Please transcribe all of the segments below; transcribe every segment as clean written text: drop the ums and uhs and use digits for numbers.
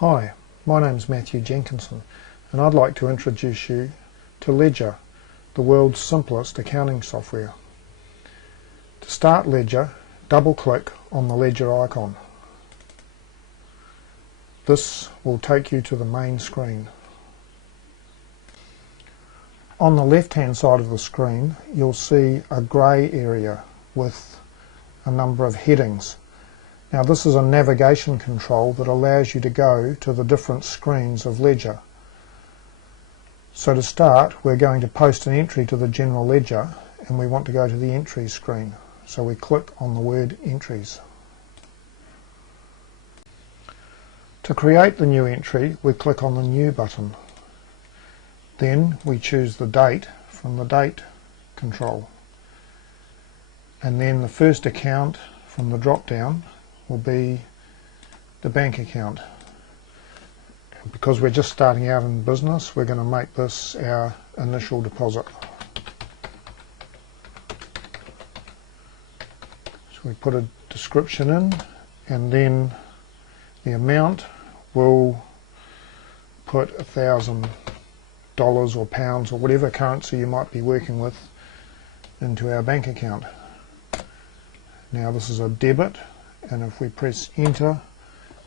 Hi, my name's Matthew Jenkinson and I'd like to introduce you to Ledger, the world's simplest accounting software. To start Ledger, double-click on the Ledger icon. This will take you to the main screen. On the left-hand side of the screen, you'll see a grey area with a number of headings. Now this is a navigation control that allows you to go to the different screens of Ledger. So to start, we're going to post an entry to the general ledger and we want to go to the entries screen. So we click on the word entries. To create the new entry, we click on the new button. Then we choose the date from the date control. And then the first account from the drop down will be the bank account. Because we're just starting out in business, we're going to make this our initial deposit. So we put a description in, and then the amount will put $1,000 or pounds or whatever currency you might be working with into our bank account. Now this is a debit, and if we press enter,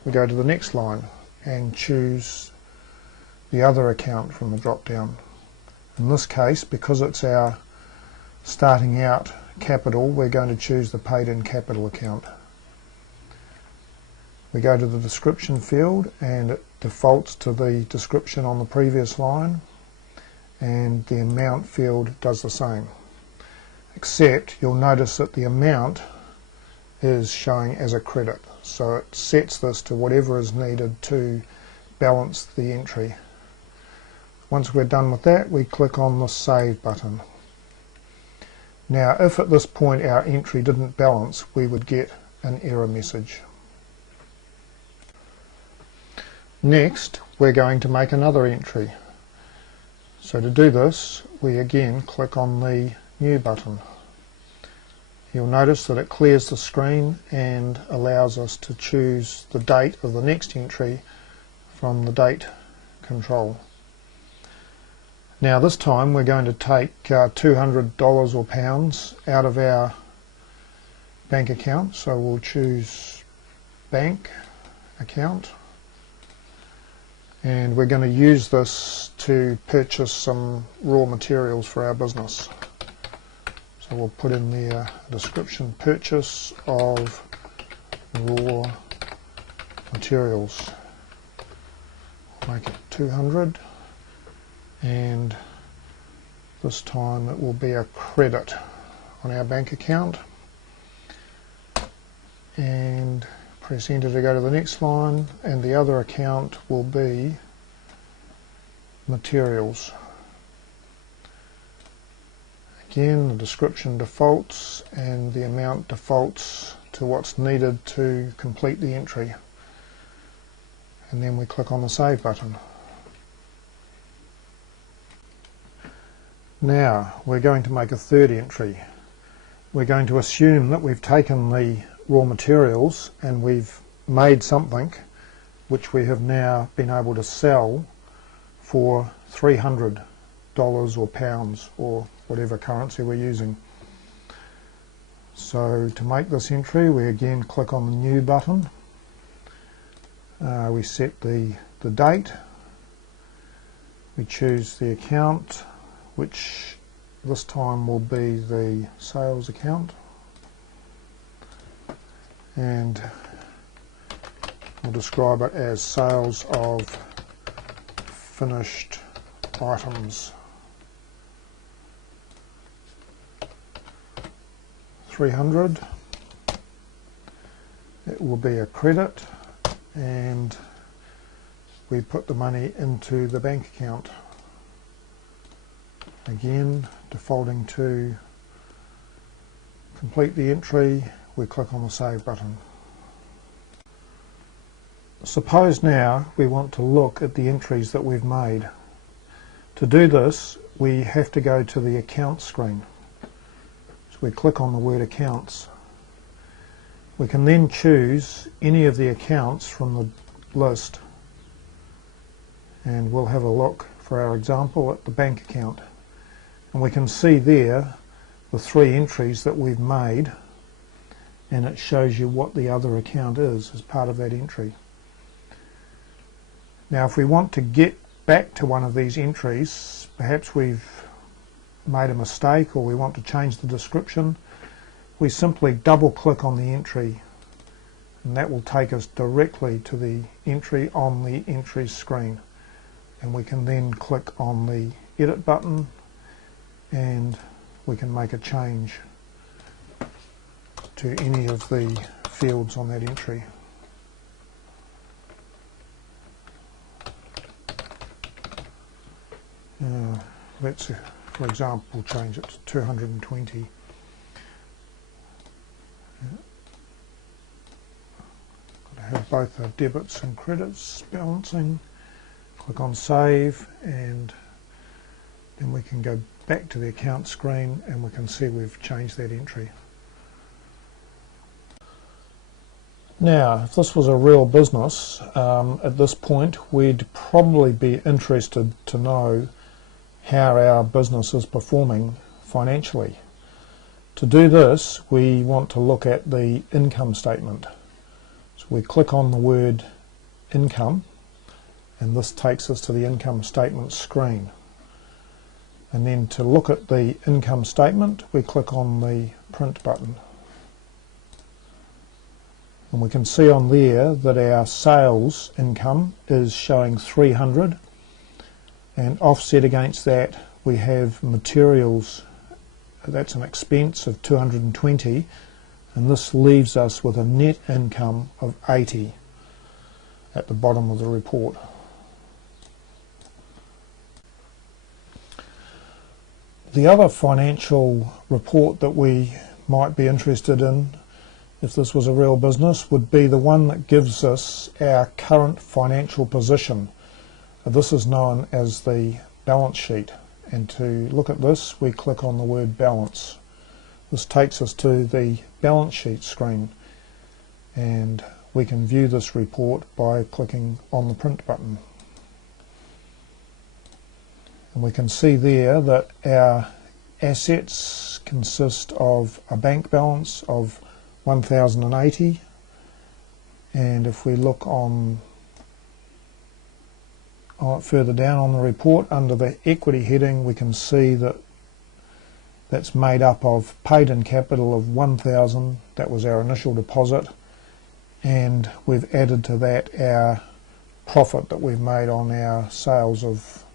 we go to the next line and choose the other account from the drop down. In this case, because it's our starting out capital, we're going to choose the paid in capital account. We go to the description field and it defaults to the description on the previous line, and the amount field does the same, except you'll notice that the amount is showing as a credit, so it sets this to whatever is needed to balance the entry. Once we're done with that, we click on the Save button. Now if at this point our entry didn't balance, we would get an error message. Next, we're going to make another entry. So to do this, we again click on the New button. You'll notice that it clears the screen and allows us to choose the date of the next entry from the date control. Now this time we're going to take $200 or pounds out of our bank account, so we'll choose bank account, and we're going to use this to purchase some raw materials for our business. So we'll put in the description, purchase of raw materials. We'll make it 200, and this time it will be a credit on our bank account. And press enter to go to the next line, and the other account will be materials. Again, the description defaults and the amount defaults to what's needed to complete the entry. And then we click on the Save button. Now we're going to make a third entry. We're going to assume that we've taken the raw materials and we've made something which we have now been able to sell for $300 or pounds or whatever currency we're using. So to make this entry, we again click on the New button. We set the date. We choose the account, which this time will be the sales account, and we'll describe it as sales of finished items. 300. It will be a credit, and we put the money into the bank account. Again, defaulting to complete the entry, we click on the Save button. Suppose now we want to look at the entries that we've made. To do this, we have to go to the Accounts screen. We click on the word Accounts. We can then choose any of the accounts from the list and we'll have a look for our example at the bank account, and we can see there the 3 entries that we've made, and it shows you what the other account is as part of that entry. Now if we want to get back to one of these entries, perhaps we've made a mistake or we want to change the description, we simply double click on the entry, and that will take us directly to the entry on the entries screen, and we can then click on the edit button and we can make a change to any of the fields on that entry. Let's, for example, change it to 220. Got to have both the debits and credits balancing. Click on save, and then we can go back to the account screen and we can see we've changed that entry. Now, if this was a real business, at this point we'd probably be interested to know how our business is performing financially. To do this, we want to look at the income statement. So we click on the word income, and this takes us to the income statement screen. And then to look at the income statement, we click on the print button. And we can see on there that our sales income is showing 300, and offset against that we have materials, that's an expense of 220, and this leaves us with a net income of 80 at the bottom of the report. The other financial report that we might be interested in, if this was a real business, would be the one that gives us our current financial position. This is known as the balance sheet, and to look at this we click on the word balance. This takes us to the balance sheet screen, and we can view this report by clicking on the print button. And we can see there that our assets consist of a bank balance of 1,080, and if we look on further down on the report under the equity heading, we can see that that's made up of paid in capital of 1,000, that was our initial deposit, and we've added to that our profit that we've made on our sales of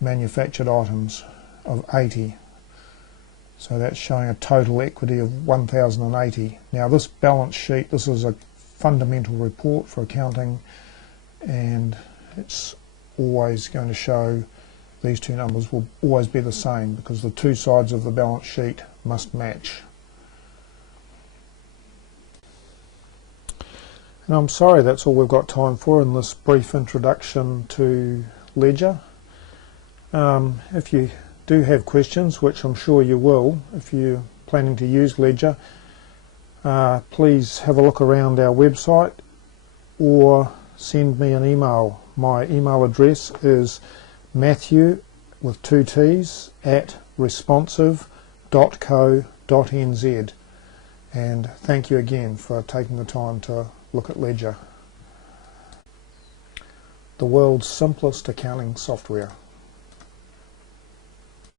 manufactured items of 80. So that's showing a total equity of 1,080. Now this balance sheet, this is a fundamental report for accounting, and it's always going to show these two numbers will always be the same because the two sides of the balance sheet must match. And I'm sorry, that's all we've got time for in this brief introduction to Ledger. If you do have questions, which I'm sure you will if you're planning to use Ledger, please have a look around our website or send me an email. My email address is Matthew with 2 T's at responsive.co.nz, and thank you again for taking the time to look at Ledger, the world's simplest accounting software.